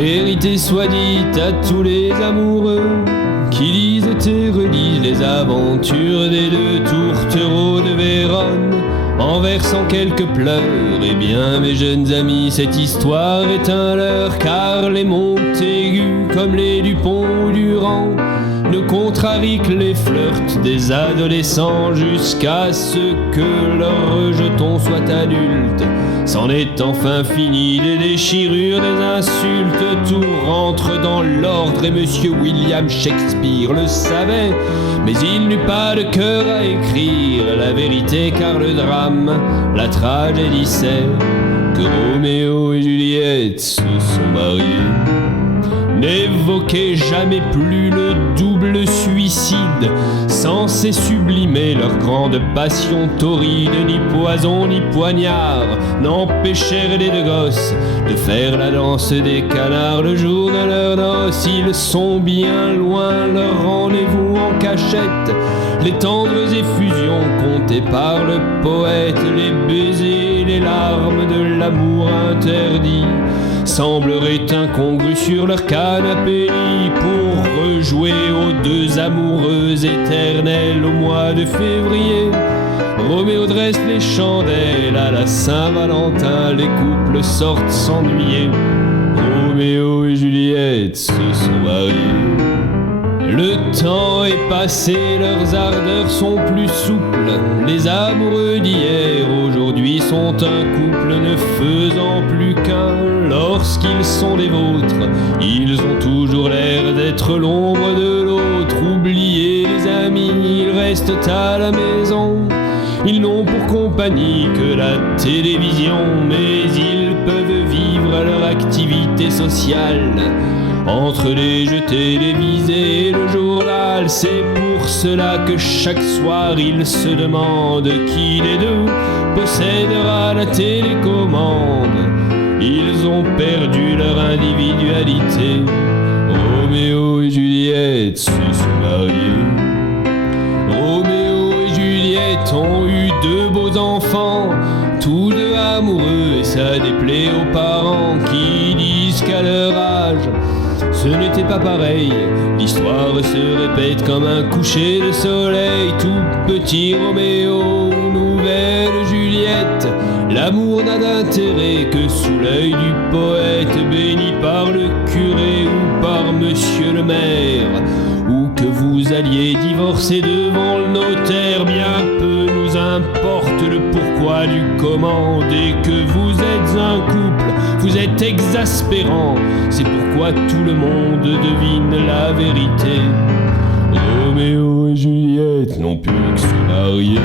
Vérité soit dite à tous les amoureux qui lisent et relisent les aventures des deux tourtereaux de Vérone, en versant quelques pleurs. Eh bien, mes jeunes amis, cette histoire est un leurre, car les Montaigu, comme les Dupont ou Durand, ne contrarient que les flirts des adolescents jusqu'à ce que leurs rejetons soient adultes. C'en est enfin fini des déchirures, des insultes, tout rentre dans l'ordre et Monsieur William Shakespeare le savait, mais il n'eut pas de cœur à écrire la vérité, car le drame, la tragédie c'est que Roméo et Juliette se sont mariés. N'évoquez jamais plus le double suicide, censé sublimer leur grande passion torride. Ni poison ni poignard n'empêchèrent les deux gosses de faire la danse des canards le jour de leur noces. Ils sont bien loin leur rendez-vous en cachette, les tendres effusions comptées par le poète, les baisers, les larmes de l'amour interdit sembleraient incongrus sur leur canapé pour rejouer aux deux amoureux éternels au mois de février. Roméo dresse les chandelles à la Saint-Valentin, les couples sortent s'ennuyer. Roméo et Juliette se sont mariés. Le temps est passé, leurs ardeurs sont plus souples. Les amoureux d'hier aujourd'hui sont un couple ne faisant plus qu'un. Lorsqu'ils sont des vôtres, ils ont toujours l'air d'être l'ombre de l'autre. Oubliez les amis, ils restent à la maison. Ils n'ont pour compagnie que la télévision, mais ils peuvent vivre leur activité sociale entre les jeux télévisés et le journal. C'est pour cela que chaque soir ils se demandent qui des deux possédera la télécommande. Ils ont perdu leur individualité. Roméo et Juliette se sont mariés. Roméo et Juliette ont eu deux beaux enfants, tous deux amoureux, et ça déplaît aux parents qui disent qu'à leur âge ce n'était pas pareil. L'histoire se répète comme un coucher de soleil. Tout petit Roméo, nouvelle Juliette, l'amour n'a d'intérêt que sous l'œil du poète, béni par le curé ou par monsieur le maire. Ou que vous alliez divorcer devant le notaire, bien peu nous importe le pourquoi du comment. Dès que vous êtes un couple, vous êtes exaspérant, c'est pourquoi tout le monde devine la vérité. Roméo et Juliette n'ont pu que se marier.